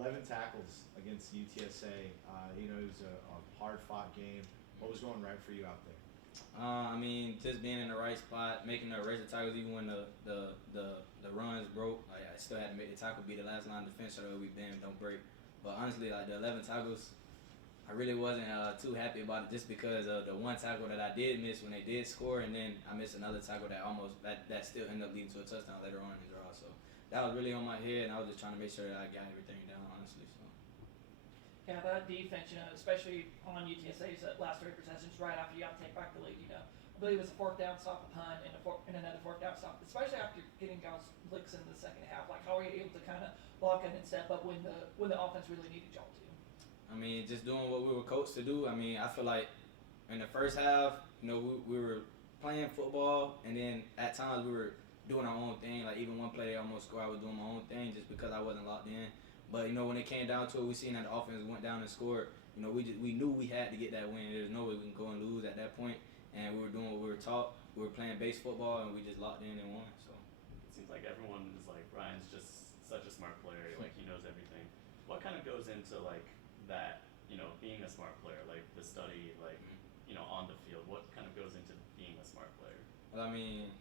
11 tackles against UTSA. It was a hard-fought game. What was going right for you out there? I mean, just being in the right spot, making the razor tackles even when the runs broke. Like I still had to make the tackle be the last line of defense so that we bend don't break. But honestly, like the 11 tackles, I really wasn't too happy about it just because of the one tackle that I did miss when they did score, and then I missed another tackle that still ended up leading to a touchdown later on in the draw. So that was really on my head, and I was just trying to make sure that I got everything down, honestly. So. Yeah, that defense, especially on UTSA's last three possessions, right after you got to take back the lead, I believe it was a fourth down stop, a punt, and another fourth down stop. Especially after getting guys licks in the second half, like how were you able to kind of lock in and step up when the offense really needed y'all to? I mean, just doing what we were coached to do. I mean, I feel like in the first half, we were playing football, and then at times we were doing our own thing. Like even one play they almost scored, I was doing my own thing just because I wasn't locked in. But when it came down to it, we seen that the offense went down and scored. We knew we had to get that win. There's no way we can go and lose at that point. And we were doing what we were taught. We were playing base football, and we just locked in and won. So it seems like everyone is like Ryan's just such a smart player. Like he knows everything. What kind of goes into like that? Being a smart player, like the study, like on the field. What kind of goes into being a smart player? Well, I mean,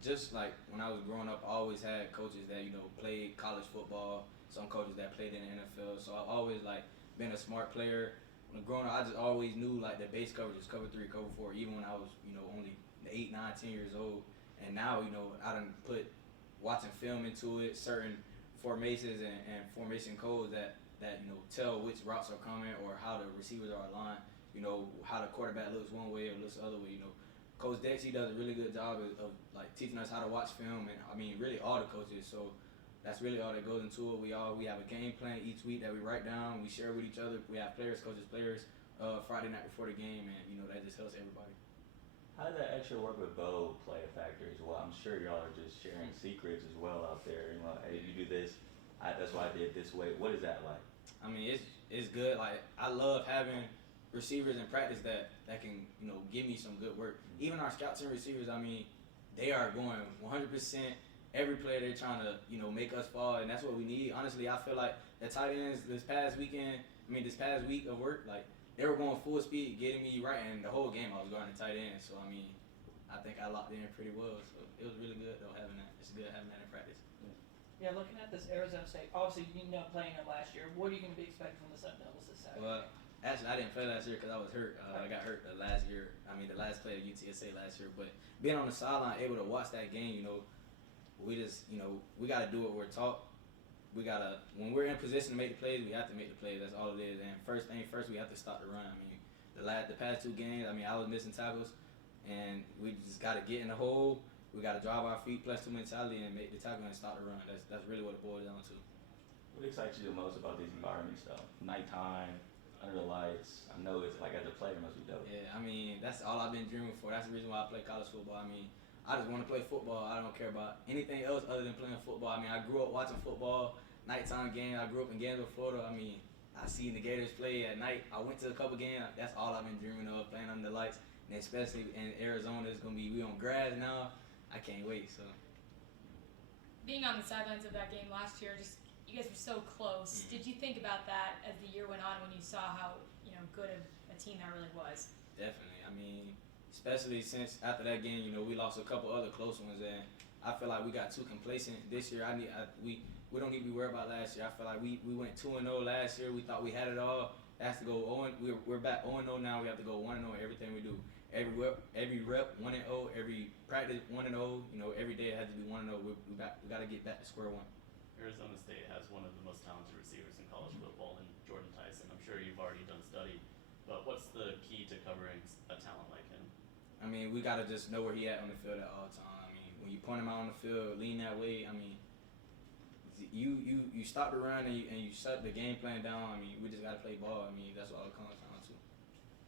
just like when I was growing up, I always had coaches that played college football. Some coaches that played in the NFL. So I've always like been a smart player. When growing up, I just always knew like the base coverages, cover 3, cover 4, even when I was only 8, 9, 10 years old. And now I done put watching film into it, certain formations and formation codes that tell which routes are coming or how the receivers are aligned. How the quarterback looks one way or looks the other way. Coach Dex, he does a really good job of like teaching us how to watch film, and I mean really all the coaches. So that's really all that goes into it. We have a game plan each week that we write down. We share with each other. We have coaches, players, Friday night before the game, and that just helps everybody. How did that extra work with Bo play a factor as well? I'm sure y'all are just sharing secrets as well out there. Hey, you do this. That's why I did this way. What is that like? I mean, it's good. Like I love having receivers in practice that can give me some good work. Even our scout team receivers, I mean, they are going 100%. Every play they're trying to make us fall, and that's what we need. Honestly, I feel like the tight ends this past week of work, like they were going full speed, getting me right, and the whole game I was going to tight end. So I mean, I think I locked in pretty well. So it was really good though having that. It's good having that in practice. Yeah, looking at this Arizona State, obviously playing them last year. What are you going to be expecting from the Sun Devils this Saturday? Well, actually, I didn't play last year because I was hurt. I got hurt the last year. I mean, the last play of UTSA last year. But being on the sideline, able to watch that game, we just, we got to do what we're taught. When we're in position to make the plays, we have to make the plays. That's all it is. And first thing first, we have to stop the run. I mean, the past 2 games, I was missing tackles, and we just got to get in the hole. We got to drive our feet, plus 2 mentality, and make the tackle and stop the run. That's really what it boils down to. What excites you the most about these environments, though? Nighttime, under the lights. I know it's like as a player, it must be dope. Yeah, I mean, that's all I've been dreaming for. That's the reason why I play college football. I mean, I just want to play football. I don't care about anything else other than playing football. I mean, I grew up watching football, nighttime games. I grew up in Gainesville, Florida. I mean, I seen the Gators play at night. I went to a couple games. That's all I've been dreaming of, playing under the lights. And especially in Arizona, we on grass now. I can't wait. So being on the sidelines of that game last year, just you guys were so close. Did you think about that as the year went on when you saw how good of a team that really was? Definitely. I mean, especially since after that game, we lost a couple other close ones, and I feel like we got too complacent this year. We don't need to be worried about last year. I feel like we went 2-0 last year. We thought we had it all. It has to go 0. We're back 0-0 now. We have to go 1-0 in everything we do. Every rep 1-0. Every practice 1-0. Every day it has to be 1-0. We got to get back to square one. Arizona State has one of the most talented receivers in college football in Jordan Tyson. I'm sure you've already done study, but what's the key to covering a talent like him? I mean, we got to just know where he at on the field at all times. I mean, when you point him out on the field, lean that way, I mean, you stop the run and you shut the game plan down. I mean, we just got to play ball. I mean, that's all it comes down to.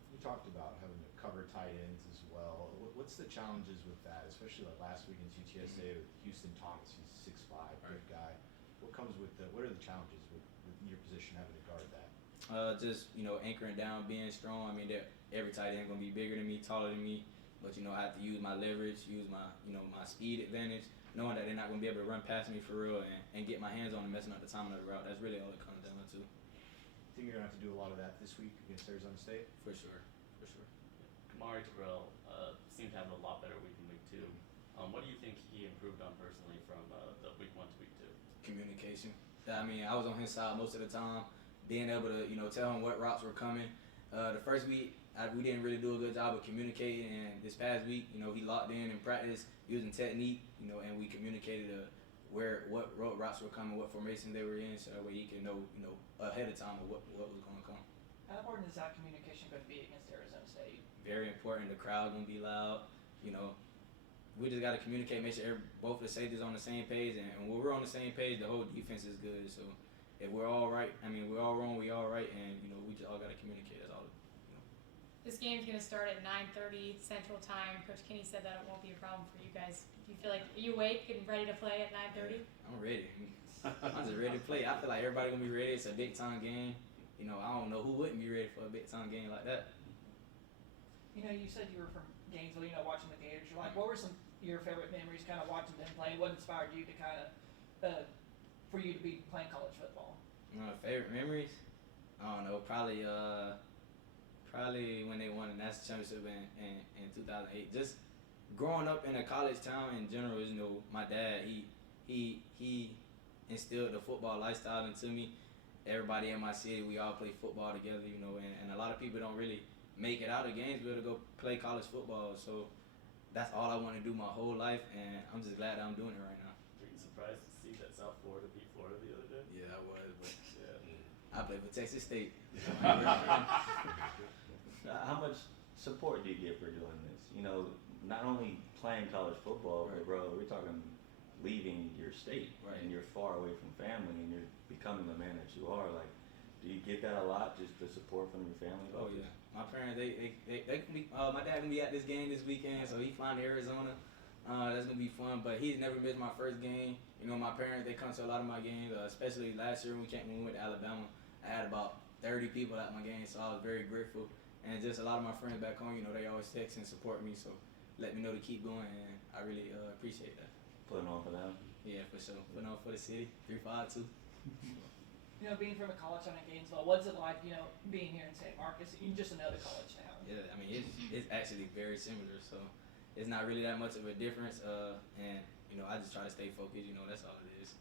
You talked about having to cover tight ends as well. What's the challenges with that, especially like last week against UTSA with Houston Thomas? He's 6'5", good guy. What are the challenges with your position having to guard that? Just anchoring down, being strong. I mean, every tight end gonna be bigger than me, taller than me, but I have to use my leverage, use my my speed advantage. knowing that they're not going to be able to run past me for real and get my hands on them messing up the time of the route. That's really all it comes down to. I think you're gonna have to do a lot of that this week against Arizona State. For sure. Kamari Terrell seemed to have a lot better week in week 2. What do you think he improved on personally from the week 1 to week 2? Communication. I mean, I was on his side most of the time, being able to, tell him what routes were coming. The first week, we didn't really do a good job of communicating, and this past week, he locked in practice using technique, and we communicated what routes were coming, what formation they were in, so that way he can know, ahead of time of what was going to come. How important is that communication going to be against Arizona State? Very important. The crowd gonna be loud. We just gotta communicate, make sure both the safeties on the same page, and when we're on the same page, the whole defense is good. So if we're all right, we're all wrong, we all right, and we just all gotta communicate. That's all. This game's going to start at 9:30 Central Time. Coach Kinney said that it won't be a problem for you guys. Do you feel like, are you awake and ready to play at 9:30? I'm ready. I'm just ready to play. I feel like everybody gonna be ready. It's a big time game. I don't know who wouldn't be ready for a big time game like that. You said you were from Gainesville, watching the Gators. You're like, what were some of your favorite memories kind of watching them play? What inspired you to kind of, for you to be playing college football? Favorite memories? I don't know. Probably when they won the national championship in 2008. Just growing up in a college town in general, my dad, he instilled the football lifestyle into me. Everybody in my city, we all play football together, and a lot of people don't really make it out of Gainesville to go play college football. So that's all I want to do my whole life, and I'm just glad that I'm doing it right now. Were you surprised to see that South Florida beat Florida the other day? Yeah, I was, but Yeah. I played for Texas State. How much support do you get for doing this? Not only playing college football, but bro, we're talking leaving your state, Right. and you're far away from family, and you're becoming the man that you are. Like, do you get that a lot? Just the support from your family? Oh yeah, my parents they can be. My dad gonna be at this game this weekend, so he flying to Arizona. That's gonna be fun. But he's never missed my first game. My parents they come to a lot of my games, especially last year when we went to Alabama. I had about 30 people at my game, so I was very grateful. And just a lot of my friends back home, they always text and support me, so let me know to keep going, and I really appreciate that. Putting on for them? Yeah, for sure. Putting on for the city, 352. Being from a college town in Gainesville, what's it like, being here in St. Marcus, just another college town? Yeah, it's actually very similar, so it's not really that much of a difference. And I just try to stay focused. That's all it is.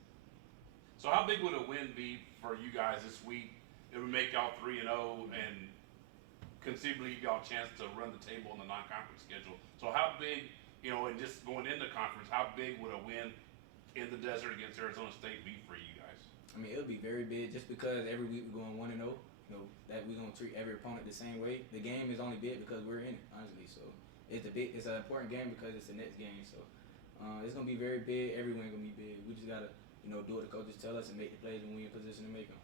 So how big would a win be for you guys this week? It would make y'all 3-0, and conceivably you got a chance to run the table in the non-conference schedule. So how big, and just going into conference, how big would a win in the desert against Arizona State be for you guys? It'll be very big just because every week we're going 1-0. That we're gonna treat every opponent the same way. The game is only big because we're in it, honestly. So it's an important game because it's the next game. So it's gonna be very big. Every win gonna be big. We just gotta, do what the coaches tell us and make the plays when we're in position to make them.